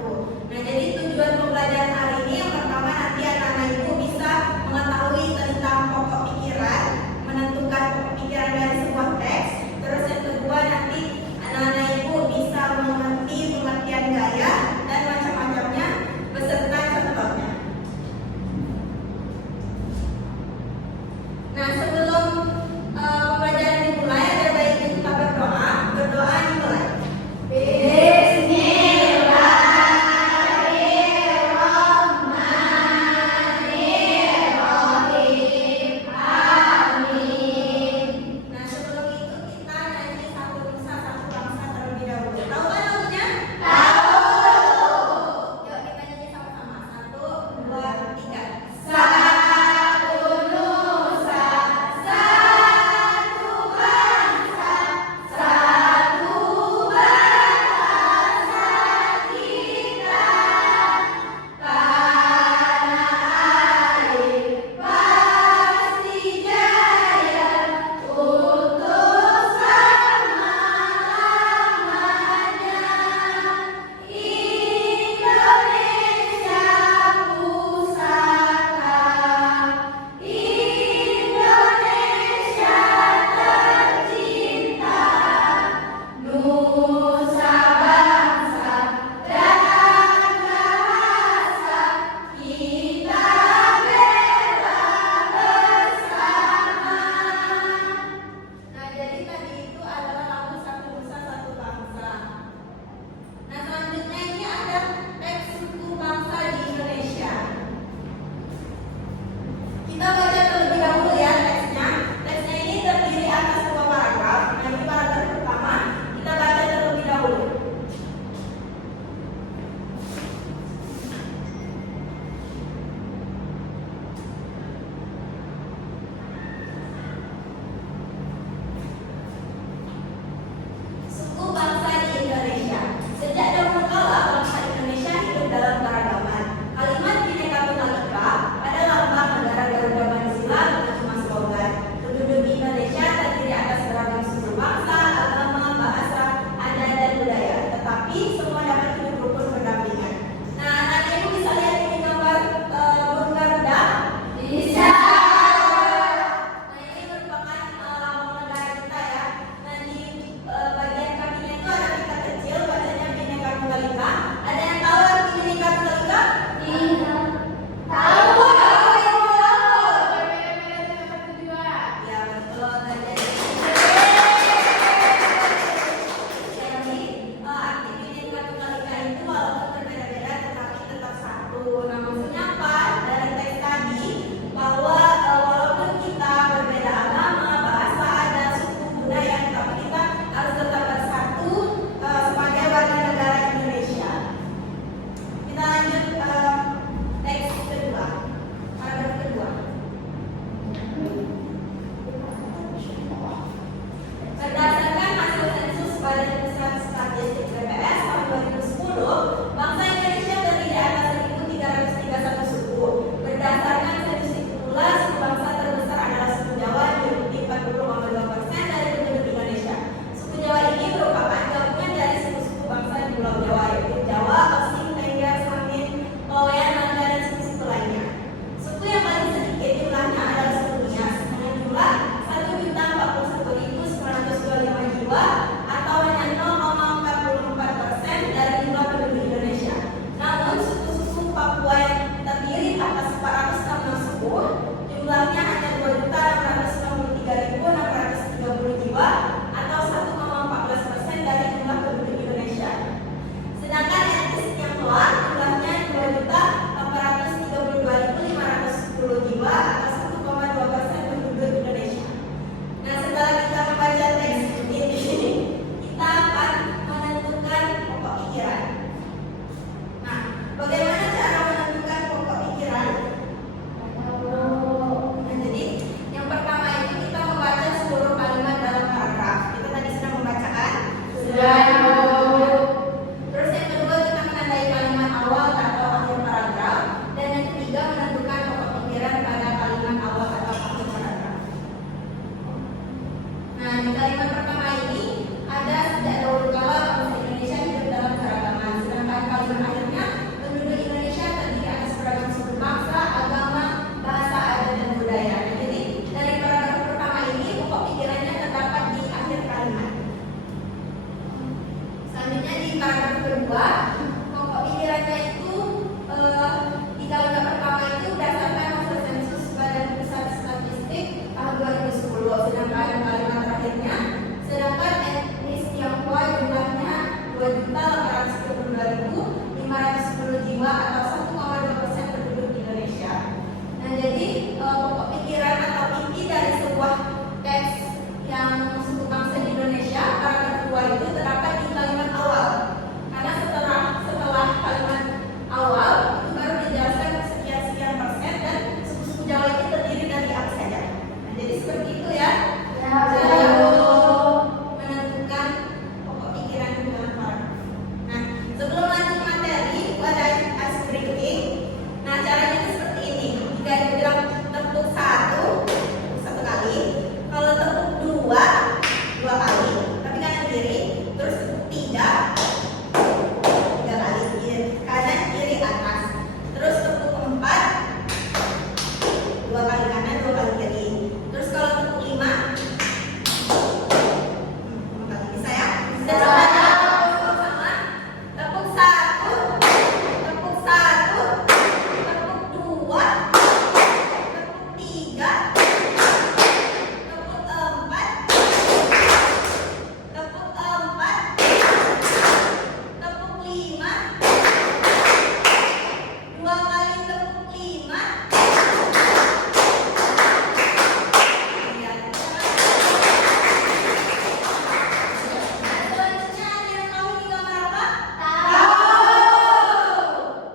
satu. Nah, jadi tujuan pembelajaran hari ini yang pertama nanti anak-anak ibu bisa mengetahui tentang pokok pikiran, menentukan pokok pikiran dari sebuah teks. Terus yang kedua nanti anak-anak ibu bisa mengerti pengertian gaya dan macam-macamnya beserta contohnya. Nah, sebelum pembelajaran dimulai, ada baiknya kita berdoa. Berdoa dimulai. Nah, sebelum itu kita nyanyi satu nusa satu bangsa terlebih dahulu. Tahu kan lagunya? Tahu. Yuk kita nyanyi sama-sama. 1, 2, 3. Satu nusa, satu bangsa, satu bahasa kita. Tanah air pasti jaya untuk selama-lamanya. Indonesia pusaka, Indonesia tercinta, nusa bangsa dan bahasa kita bela bersama. Nah, jadi tadi itu adalah lagu satu nusa satu bangsa. Nah, selanjutnya ini ada teks suku bangsa di Indonesia. Kita baca terlebih dahulu ya teksnya. Teksnya ini terdiri atas 2 paragraf. Nah, ini paragraf pertama kita baca terlebih dahulu. Suku bangsa di Indonesia. Sejak dahulu kala bangsa Indonesia hidup dalam keragaman. Kalimat Bhinneka Tunggal Ika adalah lambang negara Garuda Pancasila, bukan cuma slogan. Penduduk di Indonesia terdiri atas beragam suku bangsa, agama, bahasa, adat dan budaya. Tetapi semua dapat hidup rukun berdampingan. Nah, anak ibu bisa lihat ini gambar burung Garuda? Bisa. Nah, ini merupakan lambang negara kita ya. Nah, di bagian kakinya itu ada kita kecil, bacanya Bhinneka Tunggal Ika. Ada yang tahu arti Bhinneka Tunggal Ika? Tahu. Yang mau lapor. Ya, betul. Nah, jadi arti Bhinneka Tunggal Ika itu walaupun berbeda-beda tetapi tetap satu. Nah, maksudnya apa? Dari teks tadi bahwa walaupun kita berbeda agama, bahasa, adat, suku, budaya, tapi kita harus tetap bersatu sebagai warga negara Indonesia. Kita lanjut teks kedua, paragraf kedua. Berdasarkan hasil sensus Badan Pusat Statistik BPS tahun 2010, bangsa Indonesia terdiri atas 1.331 suku. Berdasarkan sensus itu pula, suku bangsa terbesar adalah suku Jawa, diikuti 40,2% dari penduduk Indonesia. Suku Jawa ini merupakan gabungan dari suku-suku bangsa di Pulau Jawa, yaitu Jawa, Osing, Tengger, Samin, Pawean, Manda, dan suku-suku lainnya. Suku yang paling sedikit jumlahnya adalah suku Nias dengan jumlah 1.041.925 jiwa atau hanya 0,44% dari jumlah penduduk Indonesia. Namun suku-suku Papua yang terdiri atas 406 suku jumlahnya hanya 2.663.630 jiwa atau 1,14% dari jumlah penduduk Indonesia. Sedangkan etnis Tionghoa jumlahnya 2.832.510 jiwa atau 1,2% penduduk Indonesia. Nah, setelah kita membaca teks ini, kita akan menentukan pokok pikiran. Nah, bagaimana cara menentukan pokok pikiran? Nah, jadi yang pertama itu kita membaca seluruh kalimat dalam paragraf. Kita tadi sudah membacakan. Sudah. Terus yang kedua kita menandai kalimat awal atau akhir paragraf. Dan yang ketiga menentukan pokok pikiran pada kalimat awal atau akhir paragraf. Nah, di kalimat pertama ini ada sejak dahulu kala bangsa Indonesia hidup dalam keragaman. Sedangkan kalimat akhirnya Selanjutnya di paragraf kedua, pokok pikirannya itu di kalimat pertama itu berdasarkan hasil sensus Badan Pusat Statistik tahun 2010. Sedangkan kalimat terakhirnya, sedangkan etnis Tionghoa jumlahnya 2.832.510 jiwa atau 1,2% penduduk di Indonesia. Nah, jadi pokok pikiran atau inti dari sebuah teks yang suku bangsa di Indonesia paragraf kedua itu terdapat di kalimat awal. Karena setelah kalimat awal itu baru dijelaskan sekian persen dan suku Jawa itu terdiri dari apa saja. Nah, jadi seperti itu ya. Menentukan pokok pikiran di dalam paragraf. Nah, sebelum lanjut materi, ada as breaking. Nah, caranya itu seperti ini. Jika dibilang tepuk satu kali, kalau tepuk dua kali, tapi kanan kiri, terus tepuk tiga kali, kanan kiri atas, terus tepuk empat, 2 kali kanan, 2 kali kiri, terus kalau tepuk 5 kali, bisa ya? Bisa sama, tepuk satu, tepuk dua, tepuk tiga, tepuk empat, tepuk 5, 2 kali tepuk 5. Ya, selanjutnya ada yang tahu ini gambar apa?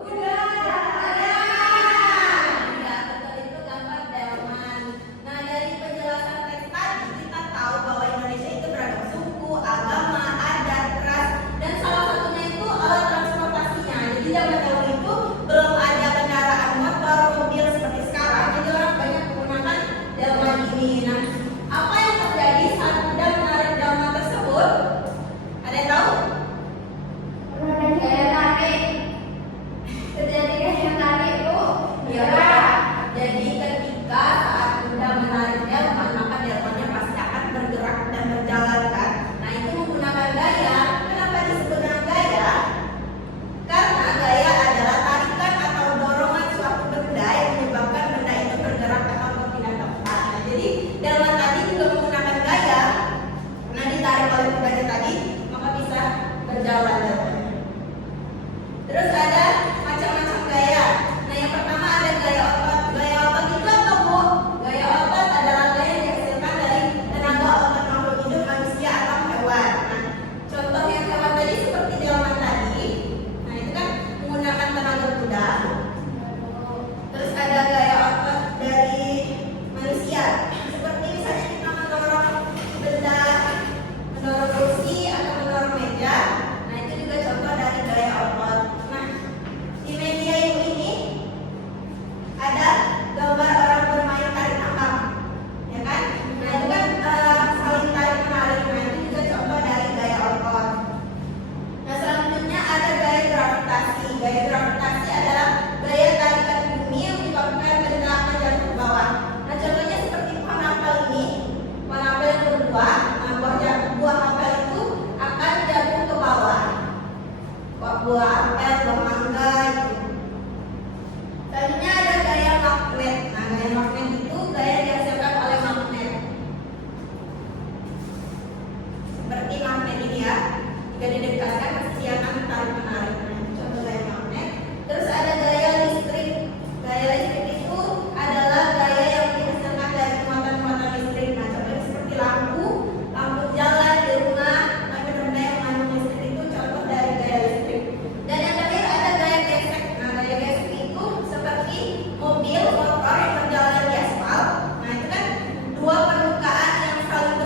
Udah ada. Ya, betul, itu gambar delman. Nah, dari penjelasan teks tadi kita tahu bahwa Indonesia itu beragam suku, agama, adat, ras, dan salah satunya itu alat transportasinya. Jadi zaman dahulu itu belum ada kendaraan motor, mobil seperti sekarang. Jadi orang banyak menggunakan delman ini. Nah, apa yang terjadi saat kuda menarik delman tersebut? Ada yang tahu? Ya. Jadi ketika saat kuda menarik delman, maka delmannya pasti akan bergerak dan berjalan kan. Nah, itu menggunakan gaya. Kenapa disebut dengan gaya? Karena gaya adalah tarikan atau dorongan suatu benda yang menyebabkan benda itu bergerak atau berpindah tempat. Nah, jadi delman tadi juga menggunakan gaya. Karena ditarik oleh kudanya tadi, maka bisa berjalan delmannya. Terus ada macam-macam gaya. Nah, yang pertama ada gaya otot. Gaya otot itu apa, Bu? Gaya otot adalah gaya yang dihasilkan dari tenaga otot makhluk hidup, manusia atau hewan. Nah, contoh yang hewan tadi seperti delman tadi. Nah, itu kan menggunakan tenaga kuda. Terus ada gaya otot dari manusia. Seperti misalnya kita mendorong benda, mendorong kursi atau mendorong meja. Nah, itu juga contoh dari gaya otot. Nah, di media ini ada gambar orang bermain tarik tambang, ya kan? Nah, itu kan saling tarik menarik. Nah, itu juga contoh dari gaya otot. Nah, selanjutnya ada gaya gravitasi. Gaya gravitasi adalah gaya tarikan bumi yang menyebabkan benda akan jatuh ke bawah. Nah, contohnya seperti pohon apel ini, pohon apel yang berbuah. Nah, buah apel itu akan jatuh ke bawah. Buah apel, buah mangga gitu. Selanjutnya ada gaya magnet. Nah, gaya magnet itu gaya yang dihasilkan oleh magnet. Seperti magnet ini ya. Jika didekatkan pasti akan tarik menarik. Nah, itu contoh gaya magnet. Terus ada gaya listrik. Gaya listrik itu adalah gaya yang dihasilkan dari muatan-muatan listrik. Nah, contohnya seperti lampu jalan di rumah, benda-benda yang mengandung listrik itu contoh dari gaya listrik. Dan yang terakhir ada gaya gesek. Nah, gaya gesek itu seperti mobil, motor yang berjalan di aspal. Nah, itu kan dua permukaan yang saling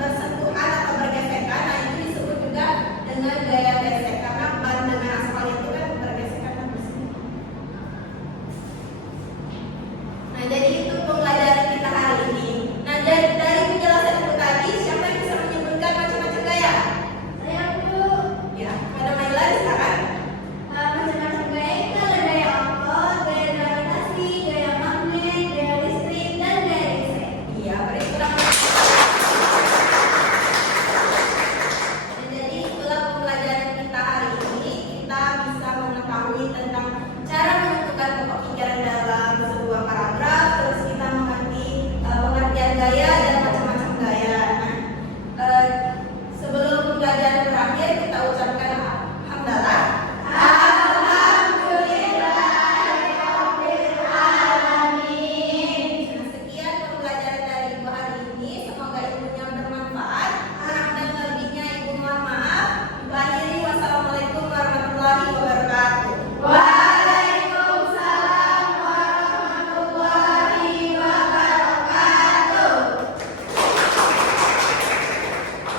bersentuhan atau bergesekan. Nah, itu disebut juga dengan gaya